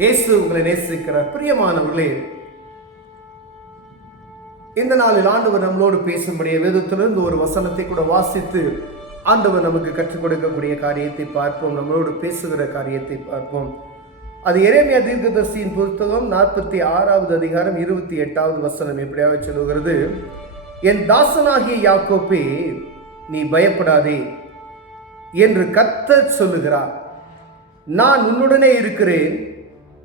இயேசு உங்களை நேசிக்கிறார். பிரியமானவர்களே, இந்த நாளில் ஆண்டவர் நம்மளோடு பேசும்படிய வேதத்திலிருந்து ஒரு வசனத்தை கூட வாசித்து ஆண்டவர் நமக்கு கற்றுக் கொடுக்கக்கூடிய காரியத்தை பார்ப்போம். நம்மளோடு பேசுகிற காரியத்தை பார்ப்போம். அது எரேமியா தீர்க்கதரிசியின் புத்தகம் 46வது அதிகாரம் 28வது வசனம் எப்படியாக சொல்லுகிறது. என் தாசனாகிய யாக்கோப்பே, நீ பயப்படாதே என்று கர்த்தர் சொல்லுகிறார். நான் உன்னுடனே இருக்கிறேன்.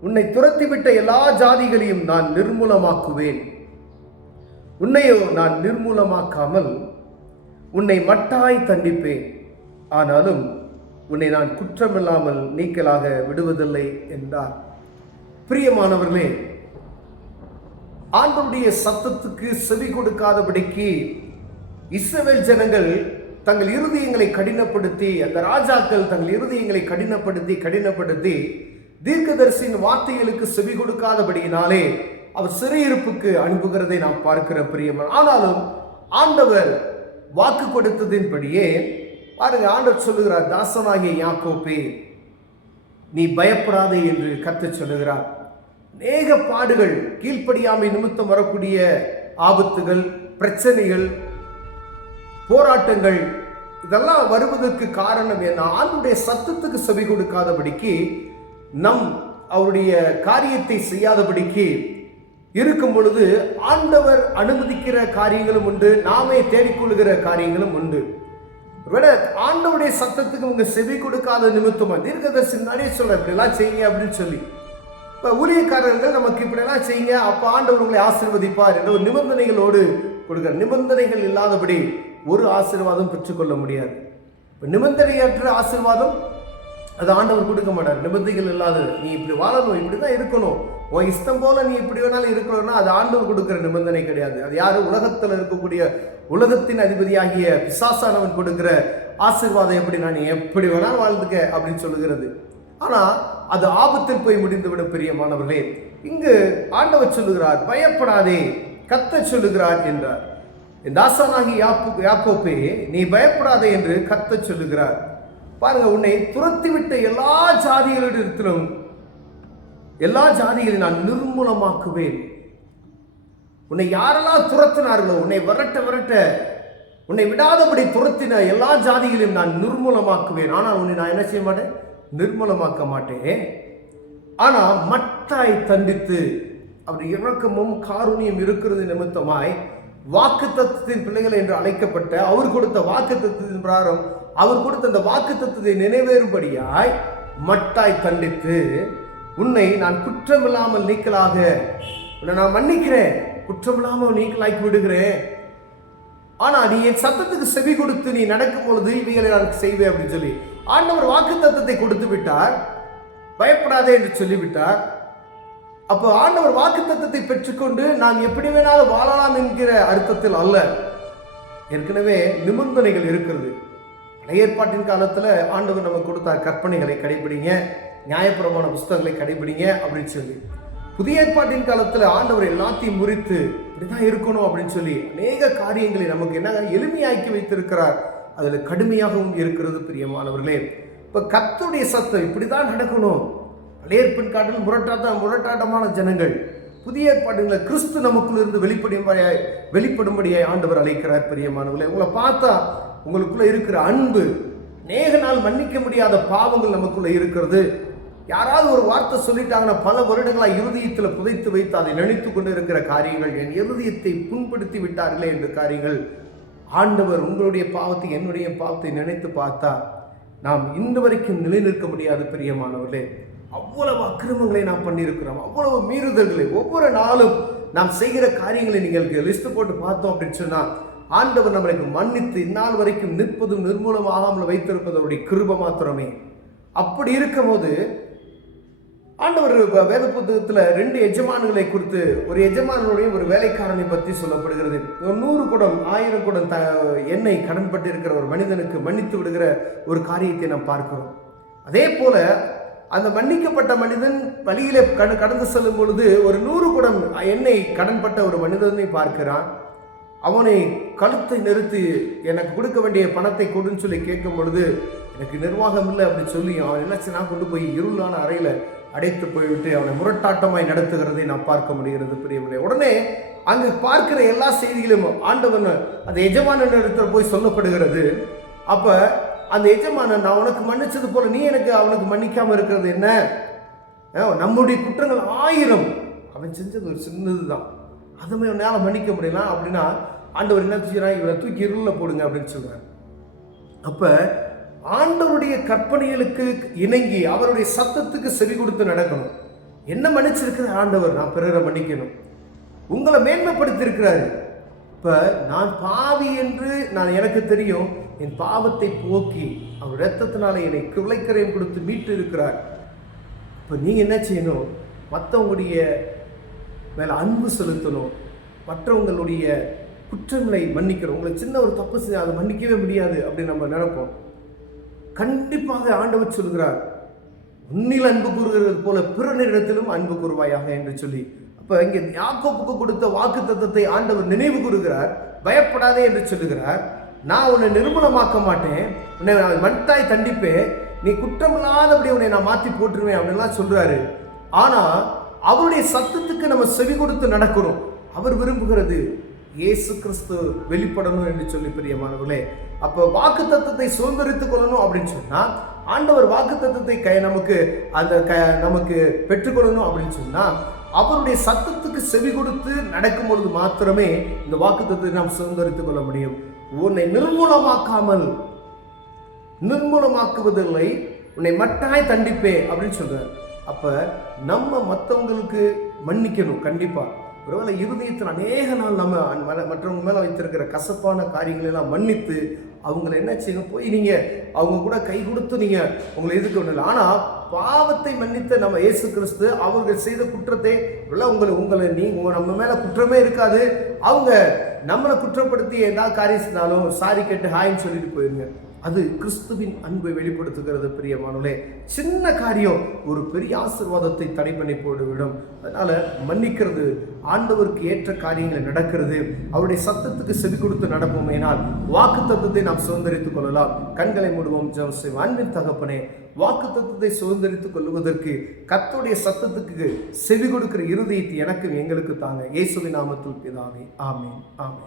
உன்னை துரத்திவிட்ட எல்லா ஜாதிகளையும் நான் நிர்மூலமாக்குவேன். உன்னையோ நான் நிர்மூலமாக்காமல் உன்னை மட்டாய் தண்டிப்பேன். ஆனாலும் உன்னை நான் குற்றமில்லாமல் நீக்கலாக விடுவதில்லை என்றார். பிரியமானவர்களே, ஆண்டவருடைய சத்தத்துக்கு செவி கொடுக்காதபடிக்கு இஸ்ரவேல் ஜனங்கள் தங்கள் இருதயங்களை கடினப்படுத்தி, அந்த ராஜாக்கள் தங்கள் இருதயங்களை கடினப்படுத்தி தீர்க்கதரிசியின் வார்த்தைகளுக்கு செவி கொடுக்காதபடியினாலே அவர் சிறையிருப்புக்கு அனுப்புகிறதை நாம் பார்க்கிற பிரியமான. ஆனாலும் ஆண்டவர் வாக்கு கொடுத்ததின்படியே பாருங்க, ஆண்டவர் சொல்லுகிறார், தாசனாகிய யாக்கோப்பே, நீ பயப்படாதே என்று கர்த்தர் சொல்லுகிறார். அநேக பாடுகள், கீழ்ப்படியாமை நிமித்தம் வரக்கூடிய ஆபத்துகள், பிரச்சனைகள், போராட்டங்கள், இதெல்லாம் வருவதற்கு காரணம் என்ன? ஆண்டவருடைய சத்தத்துக்கு செவி கொடுக்காதபடிக்கு, அவருடைய காரியத்தை செய்யாதபடிக்கு இருக்கும் பொழுது ஆண்டவர் அனுமதிக்கிற காரியங்களும் உண்டு, நாமே தேடிக்கொள்கிற காரியங்களும் உண்டு. ஒருவேளை ஆண்டவருடைய சத்தத்துக்கு உங்க செவி கொடுக்காத நிமித்தமா தீர்க்கதரிசி நிறைய சொல்ற, இப்படிலாம் செய்யுங்க அப்படின்னு சொல்லி. இப்போ ஊழியக்காரர்கள் நமக்கு இப்படிலாம் செய்யுங்க, அப்போ ஆண்டவர் உங்களை ஆசீர்வதிப்பார் என்ற ஒரு நிபந்தனைகளோடு கொடுக்கிற. நிபந்தனைகள் இல்லாதபடி ஒரு ஆசீர்வாதம் பெற்றுக்கொள்ள முடியாது. இப்போ நிபந்தனையற்ற ஆசீர்வாதம் அது ஆண்டவர் கொடுக்க மாட்டார். நிபந்தனைகள் இல்லாதது, நீ இப்படி வாழணும், இப்படிதான் இருக்கணும், உன் இஷ்டம் போல நீ இப்படி வேணாலும் இருக்கணும்னா அது ஆண்டவர் கொடுக்கிற நிபந்தனை கிடையாது. அது யாரு? உலகத்தில் இருக்கக்கூடிய உலகத்தின் அதிபதியாகிய பிசாசானவன் கொடுக்கிற ஆசீர்வாதம். எப்படி நான் எப்படி வேணாலும் வாழ்ந்துக்க அப்படின்னு சொல்லுகிறது. ஆனா அது ஆபத்தில் போய் முடிந்துவிடும். பிரியமானவர்களே, இங்கு ஆண்டவர் சொல்லுகிறார், பயப்படாதே, கர்த்தர் சொல்லுகிறார் என்றார். என் தாசனாகி யாக்கோப்பே, நீ பயப்படாதே என்று கர்த்தர் சொல்லுகிறார். பாருங்க, உன்னை துரத்திவிட்ட எல்லா ஜாதிகளிடத்திலும் எல்லா ஜாதிகளையும் நான் நிர்மூலமாக்குவேன். உன்னை யாரெல்லாம் துரத்தினார்களோ, உன்னை விரட்ட உன்னை விடாதபடி துரத்தின எல்லா ஜாதிகளையும் நான் நிர்மூலமாக்குவேன். ஆனால் உன்னை நான் என்ன செய்ய மாட்டேன்? நிர்மூலமாக்க மாட்டேன். ஆனா மட்டாய் தண்டித்து, அவர் இரக்கமும் காருண்யம் இருக்கிறது நிமித்தமாய் வாக்கு தத்துவத்தின் பிள்ளைகள் என்று அழைக்கப்பட்ட அவர் கொடுத்த வாக்கு தத்துவத்தின் பிரகாரம் அவர் கொடுத்த அந்த வாக்கு தத்துவத்தை நிறைவேறும்படியாய் மட்டாய் தண்டித்து உன்னை நான் குற்றமில்லாமல் நீக்கலாக, உன்னை நான் மன்னிக்கிறேன், குற்றமில்லாமல் நீக்கலாக்கி விடுகிறேன். ஆனா நீ என் சத்தத்துக்கு செவி கொடுத்து நீ நடக்கும் பொழுது இவைகளை நான் செய்வேன் அப்படின்னு சொல்லி ஆண்டவர் வாக்கு தத்துவத்தை கொடுத்து விட்டார். பயப்படாதே என்று சொல்லிவிட்டார். அப்போ ஆண்டவர் வாக்கு தத்துவத்தை பெற்றுக்கொண்டு நாம் எப்படி வேணாலும் வாழலாம் என்கிற அர்த்தத்தில் அல்ல. ஏற்கனவே நிபந்தனைகள் இருக்கிறது. பழைய ஏற்பாட்டின் காலத்துல ஆண்டவர் நமக்கு கொடுத்தார், கற்பனைகளை கடைபிடிங்க, நியாயப்பிரமாண புஸ்தகங்களை கடைபிடிங்க அப்படின்னு சொல்லி. புதிய ஏற்பாட்டின் காலத்துல ஆண்டவர் எல்லாத்தையும் முறித்து இப்படிதான் இருக்கணும் அப்படின்னு சொல்லி அநேக காரியங்களை நமக்கு என்ன எளிமையாக்கி வைத்திருக்கிறார். அதுல கடுமையாகவும் இருக்கிறது. பிரியமானவர்களே, இப்ப கர்த்தருடைய சத்தம் இப்படிதான் நடக்கணும். பழைய ஏற்பாட்டின் காட்டில் முரட்டாட்டமான ஜனங்கள். புதிய ஏற்பாடுகளில் கிறிஸ்து நமக்குள்ள இருந்து வெளிப்படும்படியாய் ஆண்டவர் அழைக்கிறார். பிரியமானவர்களே, உங்களை பார்த்தா உங்களுக்குள்ள இருக்கிற அன்பு, அநேக நாள் மன்னிக்க முடியாத பாவங்கள் நமக்குள்ள இருக்கிறது. யாராவது ஒரு வார்த்தை சொல்லிட்டாங்கன்னா பல வருடங்களாக இருதயத்தில் புதைத்து வைத்து அதை நினைத்து கொண்டு இருக்கிற காரியங்கள், என் இருதயத்தை புண்படுத்தி விட்டார்களே என்ற காரியங்கள். ஆண்டவர் உங்களுடைய பாவத்தை, என்னுடைய பாவத்தை நினைத்து பார்த்தா நாம் இன்று வரைக்கும் நிலைநிற்க முடியாது. பிரியமானவர்களே, அவ்வளவு அக்கிரமங்களை நாம் பண்ணியிருக்கிறோம், அவ்வளவு மீறுதல்களை. ஒவ்வொரு நாளும் நாம் செய்கிற காரியங்களை நீங்கள் லிஸ்ட் போட்டு பார்த்தோம் அப்படின்னு சொன்னா ஆண்டவர் நம்மளுக்கு மன்னித்து இந்நாள் வரைக்கும் நிற்பதும் நிர்மூலமாகாமல் வைத்திருப்பது அவருடைய கிருபை மாத்திரமே. அப்படி இருக்கும் போது ஆண்டவர் வேத புத்தகத்தில் 2 எஜமான்களை குறித்து, ஒரு எஜமானுடைய ஒரு வேலைக்காரனை பற்றி சொல்லப்படுகிறது. 100 குடம் 1000 குடம் எண்ணெய் கடன்பட்டு இருக்கிற ஒரு மனிதனுக்கு மன்னித்து விடுகிற ஒரு காரியத்தை நாம் பார்க்கிறோம். அதே போல அந்த மன்னிக்கப்பட்ட மனிதன் வழியிலே கடந்து செல்லும் பொழுது ஒரு 100 குடம் எண்ணெய் கடன்பட்ட ஒரு மனிதனை பார்க்கிறான். அவனை கழுத்தை நிறுத்தி எனக்கு கொடுக்க வேண்டிய பணத்தை கொடுன்னு சொல்லி கேட்கும் பொழுது எனக்கு நிர்வாகம் இல்லை அப்படின்னு சொல்லி அவன் என்ன கொண்டு போய் இருளான அறையில் அடைத்து போய்விட்டு அவனை முரட்டாட்டமாய் நடத்துகிறதை நாம் பார்க்க முடிகிறது பிரியமில்லை. உடனே அங்கு பார்க்கிற எல்லா செய்திகளும் ஆண்டவன் அந்த எஜமானன் இடத்துல போய் சொல்லப்படுகிறது. அப்ப அந்த எஜமானன், நான் உனக்கு மன்னிச்சது போல நீ எனக்கு அவனுக்கு மன்னிக்காம இருக்கிறது என்ன? நம்முடைய குற்றங்கள் 1000, அவன் செஞ்சது ஒரு சின்னது தான், அதுமே உன்னால மன்னிக்க முடியலாம் அப்படின்னா ஆண்டவர் என்ன செய்யறான்? இவனை தூக்கி இருளில் போடுங்க அப்படின்னு சொல்றார். அப்ப ஆண்டவருடைய கற்பனைகளுக்கு இணங்கி அவருடைய சத்தத்துக்கு செவி கொடுத்து நடக்கணும். என்ன மன்னிச்சிருக்கிற ஆண்டவர், நான் பிறரை மன்னிக்கணும். உங்களை மேன்மைப்படுத்தி இருக்கிறாரு. இப்ப நான் பாவி என்று எனக்கு தெரியும். என் பாவத்தை போக்கி அவர் இரத்தத்தினால என்னை கிளைக்கரையும் கொடுத்து மீட்டு இருக்கிறார். இப்ப நீங்க என்ன செய்யணும்? மற்றவங்களுடைய மேல அன்பு செலுத்தணும். மற்றவங்களுடைய குற்றங்களை மன்னிக்கணும். உங்களை சின்ன ஒரு தப்பு செஞ்சு அதை மன்னிக்கவே முடியாது அப்படின்னு நம்ம நினைப்போம். கண்டிப்பாக ஆண்டவர் சொல்கிறார், உன்னில் அன்பு கூறுகிறது போல பிறனிடத்திலும் அன்பு கூறுவாயாக என்று சொல்லி. அப்ப இங்க யாக்கோபுக்கு கொடுத்த வாக்கு தத்தத்தை ஆண்டவர் நினைவு கூறுகிறார். பயப்படாதே என்று சொல்லுகிறார். நான் உன்னை நிர்மூலமாக்க மாட்டேன், உன்னை மன்னித்தாய் தண்டிப்பேன், நீ குற்றமில்லாதபடி உன்னை நான் மாற்றி போட்டுருவேன் அப்படின்லாம் சொல்றாரு. ஆனா அவருடைய சத்தத்துக்கு நம்ம செவி கொடுத்து நடக்கணும். அவர் விரும்புகிறது இயேசு கிறிஸ்து வெளிப்படணும் என்று சொல்லி பிரியமானவர்களே. அப்ப வாக்கு தத்தத்தை சுதந்திரித்துக் கொள்ளணும் அப்படின்னு சொன்னா, ஆண்டவர் வாக்கு தத்தத்தை நமக்கு பெற்றுக்கொள்ளணும் அப்படின்னு சொன்னா, அவருடைய சத்தத்துக்கு செவி கொடுத்து நடக்கும் பொழுது மாத்திரமே இந்த வாக்கு தத்தத்தை நாம் சுதந்திரித்துக் கொள்ள முடியும். உன்னை நிர்மூலமாக்குவதில்லை, உன்னை மட்டாய் தண்டிப்பே அப்படின்னு சொல்றாரு. அப்ப நம்ம மற்றவங்களுக்கு மன்னிக்கணும். கண்டிப்பா ஒருவேளை இருதயத்தில் அநேக நாள் நம்ம மற்றவங்க மேல வைத்திருக்கிற கசப்பான காரியங்களை எல்லாம் மன்னித்து அவங்களை என்ன செய்யணும்? போய் நீங்க அவங்க கூட கை கொடுத்து நீங்க உங்களை எதிர்க்க வேண்டிய. ஆனா பாவத்தை மன்னித்த நம்ம இயேசு கிறிஸ்து அவர்கள் செய்த குற்றத்தை நம்ம மேல குற்றமே இருக்காது. அவங்க நம்மளை குற்றப்படுத்தி ஏதாவது காரியம் செஞ்சாலும் சாரி கேட்டு ஹாய்ன்னு சொல்லிட்டு போயிருங்க. அது கிறிஸ்துவின் அன்பை வெளிப்படுத்துகிறது பிரியமானவர்களே. சின்ன காரியம் ஒரு பெரிய ஆசீர்வாதத்தை தடை பண்ணி போட்டுவிடும். அதனால மன்னிக்கிறது, ஆண்டவருக்கு ஏற்ற காரியங்களை நடக்கிறது, அவருடைய சத்தத்துக்கு செவி கொடுத்து நடப்போமேனால் வாக்கு தத்தத்தை நாம் சுதந்திரித்துக் கொள்ளலாம். கண்களை மூடுவோம், ஜெபம் செய்வோம். அன்பின் தகப்பனே, வாக்கு தத்தத்தை சுதந்திரித்துக் கொள்வதற்கு கர்த்தருடைய சத்தத்துக்கு செவி கொடுக்கிற இருதயத்தை எனக்கு எங்களுக்கு தாங்க. இயேசுவின் நாமத்தில் பிதாவே, ஆமென், ஆமென்.